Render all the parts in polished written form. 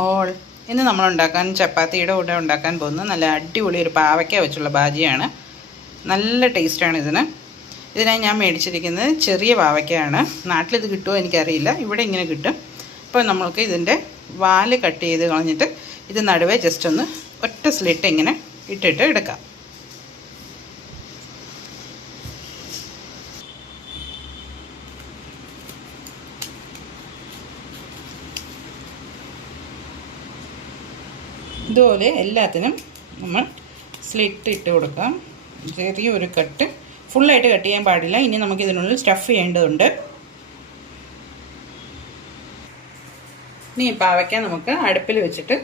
All. ഇന്ന് നമ്മൾ ഉണ്ടാക്കാൻ ചപ്പാത്തിയുടെ കൂടെ ഉണ്ടാക്കാൻ പോകുന്ന നല്ല അടിപൊളി ഒരു പാവയ്ക്ക വെച്ചുള്ള ബാജിയാണ്. നല്ല ടേസ്റ്റാണ് ഇതിനായി ഞാൻ മേടിച്ചിരിക്കുന്നത് ചെറിയ പാവയ്ക്കയാണ്. നാട്ടിലിത് കിട്ടുമോ എനിക്കറിയില്ല, ഇവിടെ ഇങ്ങനെ കിട്ടും. അപ്പോൾ നമ്മൾക്ക് ഇതിൻ്റെ വാല് കട്ട് ചെയ്ത് കളഞ്ഞിട്ട് ഇത് നടുവേ ജസ്റ്റ് ഒന്ന് ഒറ്റ സ്ലിറ്റ് ഇങ്ങനെ ഇട്ടിട്ട് എടുക്കാം. ഇതുപോലെ എല്ലാത്തിനും നമ്മൾ സ്ലിറ്റ് ഇട്ട് കൊടുക്കാം. ചെറിയൊരു കട്ട്, ഫുള്ളായിട്ട് കട്ട് ചെയ്യാൻ പാടില്ല. ഇനി നമുക്ക് ഇതിനുള്ളിൽ സ്റ്റഫ് ചെയ്യേണ്ടതുണ്ട്. ഇനി പാവയ്ക്ക നമുക്ക് അടുപ്പിൽ വെച്ചിട്ട്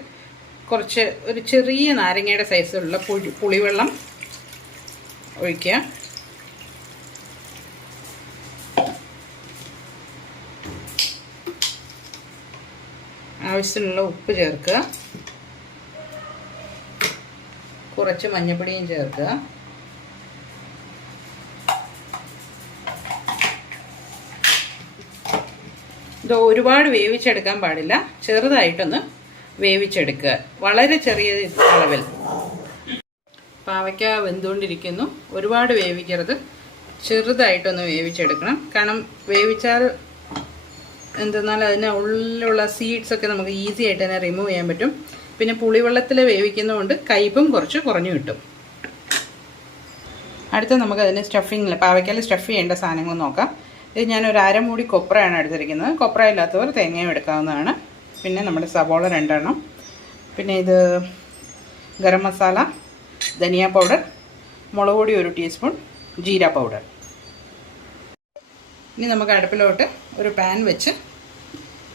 ഒരു ചെറിയ നാരങ്ങയുടെ സൈസിലുള്ള പുളിവെള്ളം ഒഴിക്കുക. ആവശ്യത്തിനുള്ള ഉപ്പ് ചേർക്കുക. കുറച്ച് മഞ്ഞപ്പൊടിയും ചേർക്കുക. ഇത് ഒരുപാട് വേവിച്ചെടുക്കാൻ പാടില്ല, ചെറുതായിട്ടൊന്ന് വേവിച്ചെടുക്കുക, വളരെ ചെറിയ അളവിൽ. പാവയ്ക്ക വെന്തുകൊണ്ടിരിക്കുന്നു. ഒരുപാട് വേവിക്കരുത്, ചെറുതായിട്ടൊന്ന് വേവിച്ചെടുക്കണം. കാരണം വേവിച്ചാൽ എന്തെന്നാൽ അതിന് ഉള്ളിലുള്ള സീഡ്സൊക്കെ നമുക്ക് ഈസി ആയിട്ട് തന്നെ റിമൂവ് ചെയ്യാൻ പറ്റും. പിന്നെ പുളിവെള്ളത്തിൽ വേവിക്കുന്നതുകൊണ്ട് കയ്പും കുറച്ച് കുറഞ്ഞു കിട്ടും. അടുത്ത നമുക്ക് അതിന് പാവയ്ക്കയിൽ സ്റ്റഫ് ചെയ്യേണ്ട സാധനങ്ങൾ നോക്കാം. ഇത് ഞാനൊരു അരമൂടി കൊപ്രയാണ് എടുത്തിരിക്കുന്നത്. കൊപ്ര ഇല്ലാത്തവർ തേങ്ങയും എടുക്കാവുന്നതാണ്. പിന്നെ നമ്മുടെ സവോള 2 എണ്ണം, പിന്നെ ഇത് ഗരം മസാല, ധനിയ പൗഡർ, മുളക് പൊടി 1 ടീസ്പൂൺ, ജീര പൗഡർ. ഇനി നമുക്ക് അടുപ്പിലോട്ട് ഒരു പാൻ വെച്ച്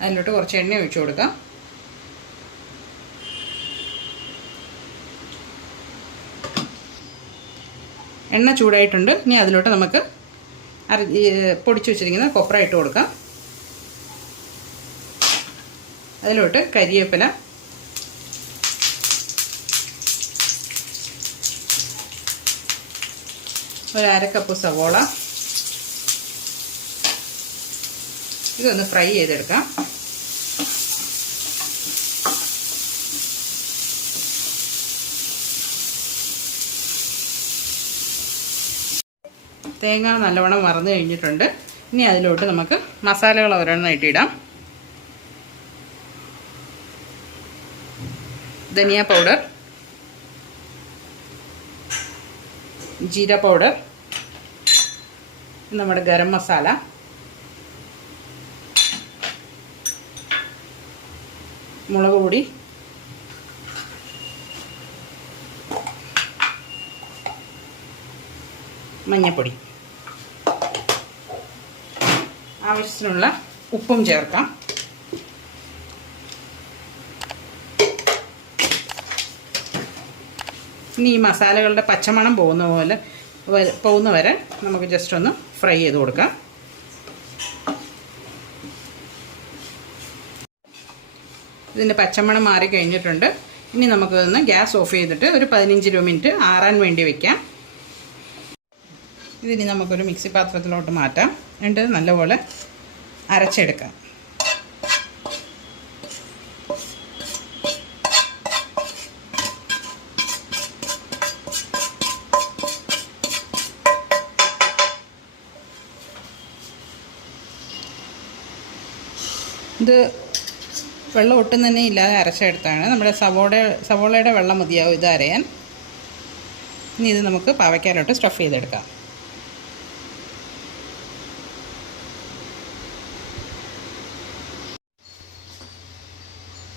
അതിലോട്ട് കുറച്ച് എണ്ണ ഒഴിച്ചു കൊടുക്കാം. എണ്ണ ചൂടായിട്ടുണ്ട്. ഇനി അതിലോട്ട് നമുക്ക് പൊടിച്ചു വെച്ചിരിക്കുന്ന കൊപ്ര ഇട്ട് കൊടുക്കാം. അതിലോട്ട് കരിവേപ്പില, ഒരു 1/2 കപ്പ് സവോള, ഇതൊന്ന് ഫ്രൈ ചെയ്തെടുക്കാം. തേങ്ങ നല്ലവണ്ണം വറന്ന് കഴിഞ്ഞിട്ടുണ്ട്. ഇനി അതിലോട്ട് നമുക്ക് മസാലകൾ ഓരോന്നായിട്ട് ഇടാം. ധനിയ പൗഡർ, ജീര പൗഡർ, നമ്മുടെ ഗരം മസാല, മുളക് പൊടി, മഞ്ഞൾപ്പൊടി, ആവശ്യത്തിനുള്ള ഉപ്പും ചേർക്കാം. ഇനി ഈ മസാലകളുടെ പച്ചമണം പോകുന്ന വരെ നമുക്ക് ജസ്റ്റ് ഒന്ന് ഫ്രൈ ചെയ്ത് കൊടുക്കാം. ഇതിൻ്റെ പച്ചമണം മാറി കഴിഞ്ഞിട്ടുണ്ട്. ഇനി നമുക്കൊന്ന് ഗ്യാസ് ഓഫ് ചെയ്തിട്ട് ഒരു 15-20 മിനിറ്റ് ആറാൻ വേണ്ടി വയ്ക്കാം. ഇതിനി നമുക്കൊരു മിക്സി പാത്രത്തിലോട്ട് മാറ്റാം. എന്നിട്ട് നല്ലപോലെ അരച്ചെടുക്കാം. ഇത് വെള്ളം ഒട്ടും തന്നെ ഇല്ലാതെ അരച്ചെടുത്താണ്. നമ്മുടെ സവോളയുടെ വെള്ളം മതിയാവും ഇത് അരയാൻ. ഇനി ഇത് നമുക്ക് പാവയ്ക്കാലോട്ട് സ്റ്റഫ് ചെയ്തെടുക്കാം.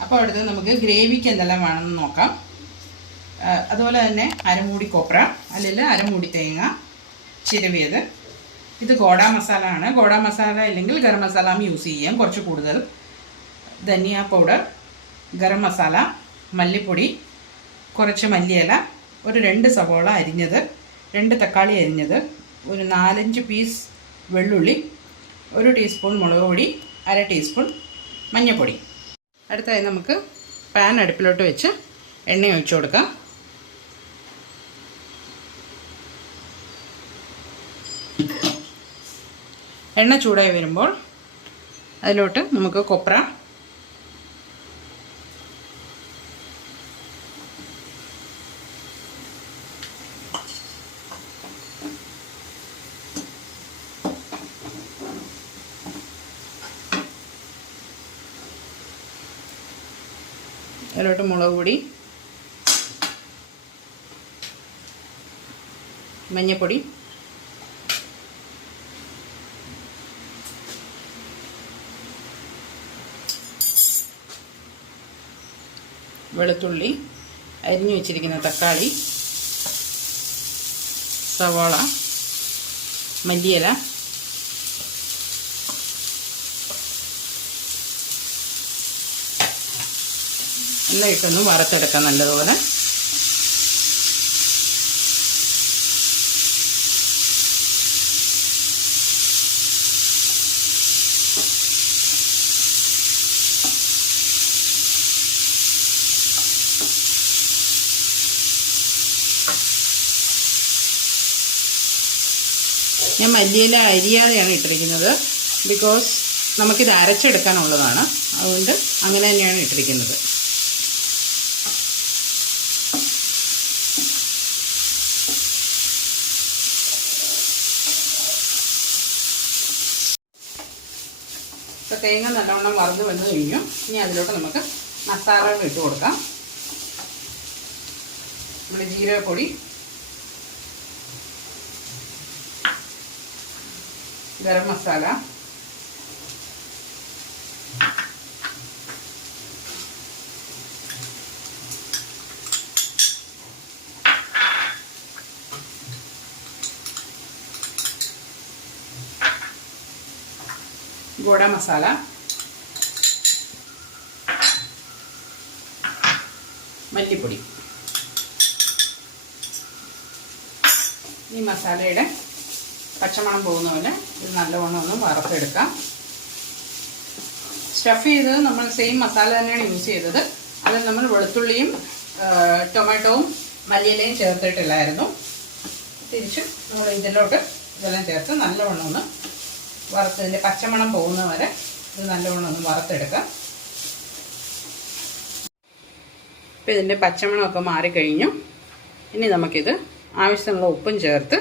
അപ്പോൾ അടുത്തത് നമുക്ക് ഗ്രേവിക്ക് എന്തെല്ലാം വേണമെന്ന് നോക്കാം. അതുപോലെ തന്നെ അരമൂടി കൊപ്ര, അല്ലെങ്കിൽ അരമൂടി തേങ്ങ ചിരവിയത്. ഇത് ഗോഡ മസാല ആണ്. ഗോഡ മസാല അല്ലെങ്കിൽ ഗരം മസാല യൂസ് ചെയ്യാം കുറച്ച് കൂടുതൽ. ധനിയ പൗഡർ, ഗരം മസാല, മല്ലിപ്പൊടി, കുറച്ച് മല്ലിയില, ഒരു 2 സവോള അരിഞ്ഞത്, 2 തക്കാളി അരിഞ്ഞത്, ഒരു 4-5 പീസ് വെള്ളുള്ളി, 1 ടീസ്പൂൺ മുളക് പൊടി, 1/2 ടീസ്പൂൺ മഞ്ഞൾപ്പൊടി. അടുത്തായി നമുക്ക് പാൻ അടുപ്പിലോട്ട് വെച്ച് എണ്ണ ഒഴിച്ചു കൊടുക്കാം. എണ്ണ ചൂടായി വരുമ്പോൾ അതിലോട്ട് നമുക്ക് കൊപ്ര, അതിലോട്ട് മുളക് പൊടി, മഞ്ഞൾപ്പൊടി, വെളുത്തുള്ളി, അരിഞ്ഞു വെച്ചിരിക്കുന്ന തക്കാളി, സവാള, മല്ലിയില, എല്ലാം ഇട്ടൊന്ന് വറുത്തെടുക്കാം നല്ലതുപോലെ. ഞാൻ മല്ലിയില അരിയാതെയാണ് ഇട്ടിരിക്കുന്നത്. ബിക്കോസ് നമുക്കിത് അരച്ചെടുക്കാനുള്ളതാണ്. അതുകൊണ്ട് അങ്ങനെ തന്നെയാണ് ഇട്ടിരിക്കുന്നത്. ഇപ്പോൾ തേങ്ങ നല്ലവണ്ണം വറുത്ത് വന്നു കഴിഞ്ഞു. ഇനി അതിലോട്ട് നമുക്ക് മസാലകൾ ഇട്ട് കൊടുക്കാം. നമ്മുടെ ജീരകപ്പൊടി, ഗരം മസാല, ഗോഡ മസാല, മല്ലിപ്പൊടി. ഈ മസാലയുടെ പച്ചമണം പോകുന്ന പോലെ ഇത് നല്ലവണ്ണം ഒന്ന് വറുത്തെടുക്കാം. സ്റ്റഫ് ചെയ്തത് നമ്മൾ സെയിം മസാല തന്നെയാണ് യൂസ് ചെയ്തത്. അതിൽ നമ്മൾ വെളുത്തുള്ളിയും ടൊമാറ്റോവും മല്ലിയിലയും ചേർത്തിട്ടില്ലായിരുന്നു. തിരിച്ച് നമ്മൾ ഇതിലോട്ട് ഇതെല്ലാം ചേർത്ത് നല്ലവണ്ണം ഒന്ന് വറുത്തതിൻ്റെ പച്ചമണം പോകുന്ന വരെ ഇത് നല്ലവണ്ണം ഒന്ന് വറുത്തെടുക്കാം. ഇപ്പോൾ ഇതിൻ്റെ പച്ചമണമൊക്കെ മാറിക്കഴിഞ്ഞു. ഇനി നമുക്കിത് ആവശ്യമുള്ള ഉപ്പും ചേർത്ത്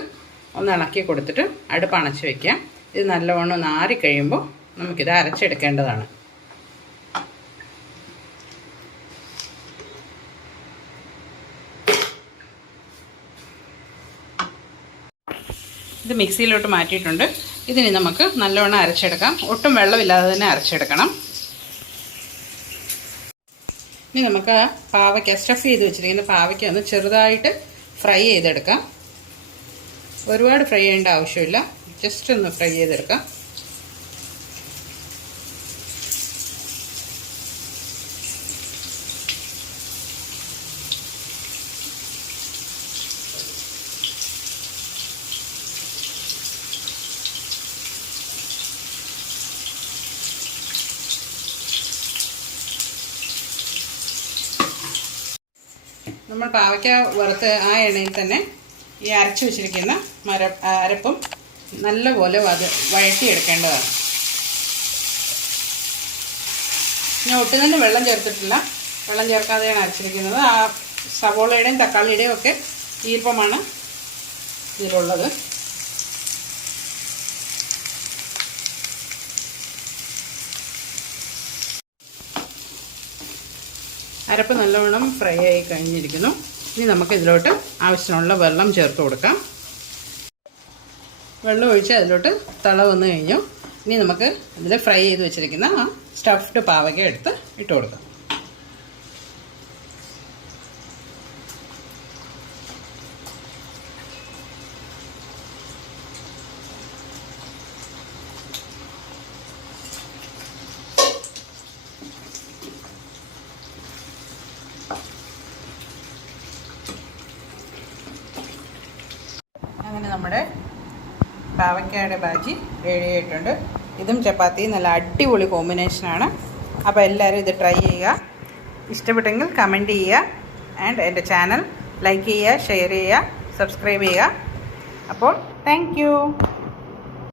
ഒന്ന് ഇളക്കി കൊടുത്തിട്ട് അടുപ്പ് അണച്ച് വയ്ക്കാം. ഇത് നല്ലവണ്ണം ഒന്ന് ആറിക്കഴിയുമ്പോൾ നമുക്കിത് അരച്ചെടുക്കേണ്ടതാണ്. ഇത് മിക്സിയിലോട്ട് മാറ്റിയിട്ടുണ്ട്. ഇതിനി നമുക്ക് നല്ലവണ്ണം അരച്ചെടുക്കാം. ഒട്ടും വെള്ളമില്ലാതെ തന്നെ അരച്ചെടുക്കണം. ഇനി നമുക്ക് പാവയ്ക്ക സ്റ്റഫ് ചെയ്ത് വെച്ചിരിക്കുന്ന പാവയ്ക്ക ഒന്ന് ചെറുതായിട്ട് ഫ്രൈ ചെയ്തെടുക്കാം. ഒരുപാട് ഫ്രൈ ചെയ്യേണ്ട ആവശ്യമില്ല. ജസ്റ്റ് ഒന്ന് ഫ്രൈ ചെയ്തെടുക്കാം. നമ്മൾ പാവയ്ക്ക വറുത്ത് ആ എണ്ണയിൽ തന്നെ ഈ അരച്ചു വെച്ചിരിക്കുന്ന അരപ്പും നല്ലപോലെ വഴറ്റിയെടുക്കേണ്ടതാണ്. ഞാൻ ഒട്ടും തന്നെ വെള്ളം ചേർത്തിട്ടില്ല. വെള്ളം ചേർക്കാതെയാണ് അരച്ചിരിക്കുന്നത്. ആ സവോളയുടെയും തക്കാളിയുടെയും ഒക്കെ ഈർപ്പമാണ് ഇതിലുള്ളത്. അരപ്പ് നല്ലവണ്ണം ഫ്രൈ ആയി കഴിഞ്ഞിരിക്കുന്നു. ഇനി നമുക്ക് ഇതിലോട്ട് ആവശ്യമുള്ള വെള്ളം ചേർത്ത് കൊടുക്കാം. വെള്ളം ഒഴിച്ച് അതിലോട്ട് തള വന്നു കഴിഞ്ഞു. ഇനി നമുക്ക് ഇതിൽ ഫ്രൈ ചെയ്ത് വെച്ചിരിക്കുന്ന ആ സ്റ്റഫ്ഡ് പാവയ്ക്ക എടുത്ത് ഇട്ട് കൊടുക്കാം. അങ്ങനെ നമ്മുടെ പാവയ്ക്കയുടെ ബാജി റെഡി ആയിട്ടുണ്ട്. ഇതും ചപ്പാത്തി നല്ല അടിപൊളി കോമ്പിനേഷനാണ്. അപ്പോൾ എല്ലാവരും ഇത് ട്രൈ ചെയ്യുക. ഇഷ്ടപ്പെട്ടെങ്കിൽ കമൻറ്റ് ചെയ്യുക. ആൻഡ് എൻ്റെ ചാനൽ ലൈക്ക് ചെയ്യുക, ഷെയർ ചെയ്യുക, സബ്സ്ക്രൈബ് ചെയ്യുക. അപ്പോൾ താങ്ക് യു.